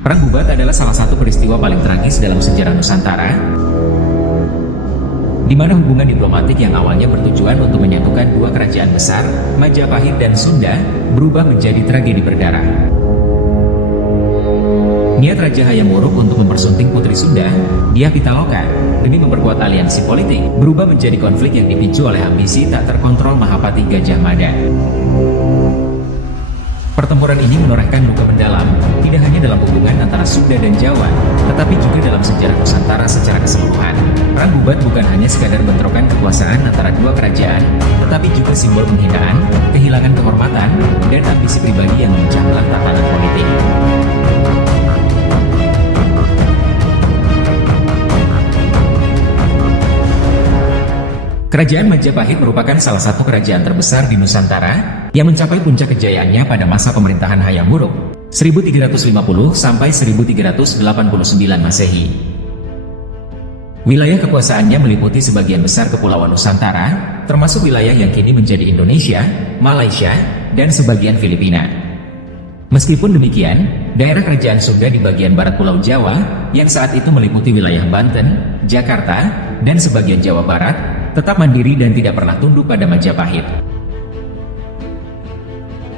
Perang Bubat adalah salah satu peristiwa paling tragis dalam sejarah Nusantara, di mana hubungan diplomatik yang awalnya bertujuan untuk menyatukan dua kerajaan besar, Majapahit dan Sunda, berubah menjadi tragedi berdarah. Niat Raja Hayam Wuruk untuk mempersunting putri Sunda, Dyah Pitaloka, demi memperkuat aliansi politik, berubah menjadi konflik yang dipicu oleh ambisi tak terkontrol Mahapati Gajah Mada. Pertempuran ini menorehkan luka mendalam, tidak hanya dalam hubungan antara Sunda dan Jawa, tetapi juga dalam sejarah Nusantara secara keseluruhan. Perang Bubat bukan hanya sekadar bentrokan kekuasaan antara dua kerajaan, tetapi juga simbol penghinaan, kehilangan kehormatan, dan ambisi pribadi yang memecah belah tatanan politik. Kerajaan Majapahit merupakan salah satu kerajaan terbesar di Nusantara yang mencapai puncak kejayaannya pada masa pemerintahan Hayam Wuruk 1350 sampai 1389 Masehi. Wilayah kekuasaannya meliputi sebagian besar kepulauan Nusantara, termasuk wilayah yang kini menjadi Indonesia, Malaysia, dan sebagian Filipina. Meskipun demikian, daerah kerajaan Sunda di bagian barat Pulau Jawa, yang saat itu meliputi wilayah Banten, Jakarta, dan sebagian Jawa Barat, tetap mandiri dan tidak pernah tunduk pada Majapahit.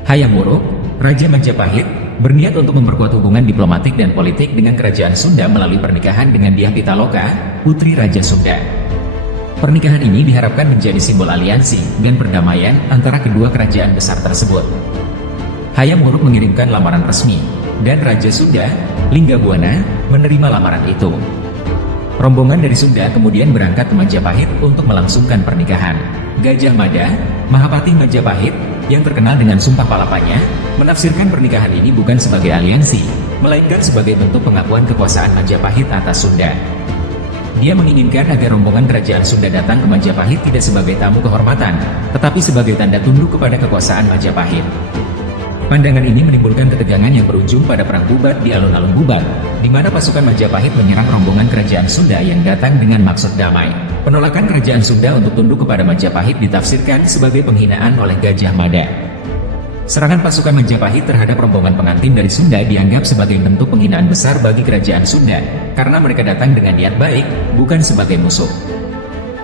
Hayam Wuruk, Raja Majapahit, berniat untuk memperkuat hubungan diplomatik dan politik dengan kerajaan Sunda melalui pernikahan dengan Dyah Pitaloka, putri Raja Sunda. Pernikahan ini diharapkan menjadi simbol aliansi dan perdamaian antara kedua kerajaan besar tersebut. Hayam Wuruk mengirimkan lamaran resmi, dan Raja Sunda, Linggabuana, menerima lamaran itu. Rombongan dari Sunda kemudian berangkat ke Majapahit untuk melangsungkan pernikahan. Gajah Mada, Mahapati Majapahit, yang terkenal dengan Sumpah Palapanya, menafsirkan pernikahan ini bukan sebagai aliansi, melainkan sebagai bentuk pengakuan kekuasaan Majapahit atas Sunda. Dia menginginkan agar rombongan kerajaan Sunda datang ke Majapahit tidak sebagai tamu kehormatan, tetapi sebagai tanda tunduk kepada kekuasaan Majapahit. Pandangan ini menimbulkan ketegangan yang berujung pada Perang Bubat di alun-alun Bubat, di mana pasukan Majapahit menyerang rombongan kerajaan Sunda yang datang dengan maksud damai. Penolakan kerajaan Sunda untuk tunduk kepada Majapahit ditafsirkan sebagai penghinaan oleh Gajah Mada. Serangan pasukan Majapahit terhadap rombongan pengantin dari Sunda dianggap sebagai bentuk penghinaan besar bagi kerajaan Sunda, karena mereka datang dengan niat baik, bukan sebagai musuh.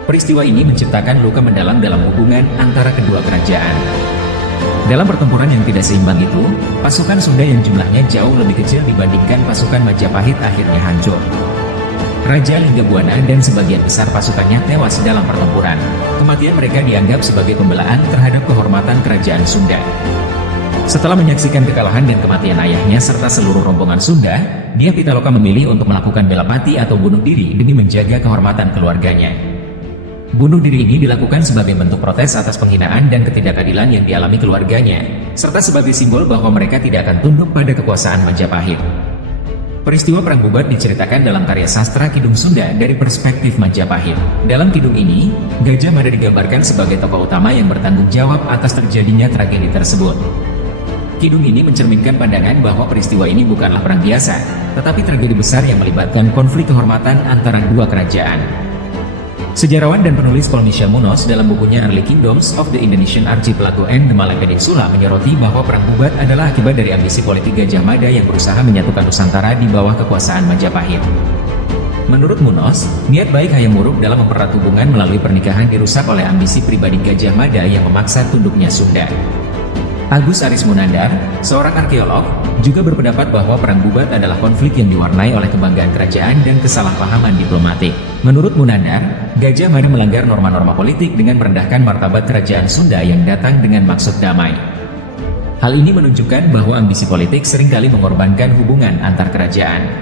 Peristiwa ini menciptakan luka mendalam dalam hubungan antara kedua kerajaan. Dalam pertempuran yang tidak seimbang itu, pasukan Sunda yang jumlahnya jauh lebih kecil dibandingkan pasukan Majapahit akhirnya hancur. Raja Linggabuana dan sebagian besar pasukannya tewas dalam pertempuran. Kematian mereka dianggap sebagai pembelaan terhadap kehormatan kerajaan Sunda. Setelah menyaksikan kekalahan dan kematian ayahnya serta seluruh rombongan Sunda, Dyah Pitaloka memilih untuk melakukan bela mati atau bunuh diri demi menjaga kehormatan keluarganya. Bunuh diri ini dilakukan sebagai bentuk protes atas penghinaan dan ketidakadilan yang dialami keluarganya, serta sebagai simbol bahwa mereka tidak akan tunduk pada kekuasaan Majapahit. Peristiwa Perang Bubat diceritakan dalam karya sastra Kidung Sunda dari perspektif Majapahit. Dalam kidung ini, Gajah Mada digambarkan sebagai tokoh utama yang bertanggung jawab atas terjadinya tragedi tersebut. Kidung ini mencerminkan pandangan bahwa peristiwa ini bukanlah perang biasa, tetapi tragedi besar yang melibatkan konflik kehormatan antara dua kerajaan. Sejarawan dan penulis Polnisha Munoz dalam bukunya Early Kingdoms of the Indonesian Archipelago and the Malay Peninsula menyoroti bahwa Perang Bubat adalah akibat dari ambisi politik Gajah Mada yang berusaha menyatukan Nusantara di bawah kekuasaan Majapahit. Menurut Munoz, niat baik Hayam Wuruk dalam mempererat hubungan melalui pernikahan dirusak oleh ambisi pribadi Gajah Mada yang memaksa tunduknya Sunda. Agus Aris Munandar, seorang arkeolog, juga berpendapat bahwa Perang Bubat adalah konflik yang diwarnai oleh kebanggaan kerajaan dan kesalahpahaman diplomatik. Menurut Munandar, Gajah Mada melanggar norma-norma politik dengan merendahkan martabat kerajaan Sunda yang datang dengan maksud damai. Hal ini menunjukkan bahwa ambisi politik seringkali mengorbankan hubungan antar kerajaan.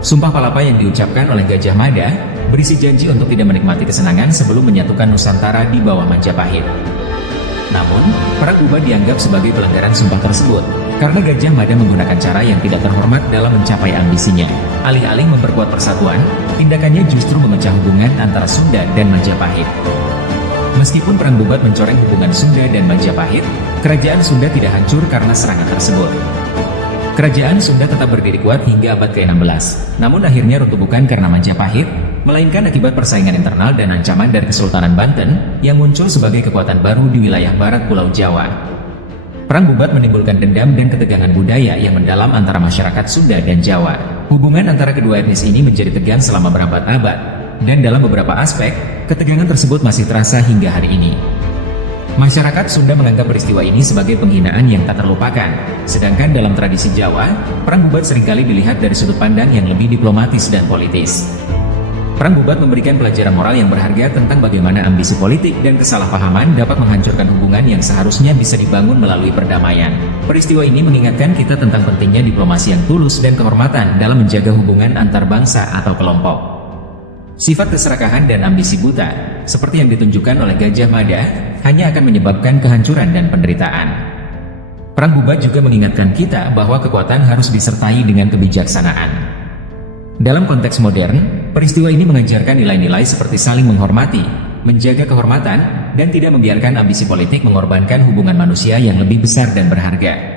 Sumpah Palapa yang diucapkan oleh Gajah Mada berisi janji untuk tidak menikmati kesenangan sebelum menyatukan Nusantara di bawah Majapahit. Namun, Perang Bubat dianggap sebagai pelanggaran sumpah tersebut, karena Gajah Mada menggunakan cara yang tidak terhormat dalam mencapai ambisinya. Alih-alih memperkuat persatuan, tindakannya justru memecah hubungan antara Sunda dan Majapahit. Meskipun Perang Bubat mencoreng hubungan Sunda dan Majapahit, kerajaan Sunda tidak hancur karena serangan tersebut. Kerajaan Sunda tetap berdiri kuat hingga abad ke-16, namun akhirnya runtuh bukan karena Majapahit, melainkan akibat persaingan internal dan ancaman dari Kesultanan Banten yang muncul sebagai kekuatan baru di wilayah barat Pulau Jawa. Perang Bubat menimbulkan dendam dan ketegangan budaya yang mendalam antara masyarakat Sunda dan Jawa. Hubungan antara kedua etnis ini menjadi tegang selama berabad-abad, dan dalam beberapa aspek, ketegangan tersebut masih terasa hingga hari ini. Masyarakat Sunda menganggap peristiwa ini sebagai penghinaan yang tak terlupakan, sedangkan dalam tradisi Jawa, Perang Bubat seringkali dilihat dari sudut pandang yang lebih diplomatis dan politis. Perang Bubat memberikan pelajaran moral yang berharga tentang bagaimana ambisi politik dan kesalahpahaman dapat menghancurkan hubungan yang seharusnya bisa dibangun melalui perdamaian. Peristiwa ini mengingatkan kita tentang pentingnya diplomasi yang tulus dan kehormatan dalam menjaga hubungan antar bangsa atau kelompok. Sifat keserakahan dan ambisi buta, seperti yang ditunjukkan oleh Gajah Mada, hanya akan menyebabkan kehancuran dan penderitaan. Perang Bubat juga mengingatkan kita bahwa kekuatan harus disertai dengan kebijaksanaan. Dalam konteks modern, peristiwa ini mengajarkan nilai-nilai seperti saling menghormati, menjaga kehormatan, dan tidak membiarkan ambisi politik mengorbankan hubungan manusia yang lebih besar dan berharga.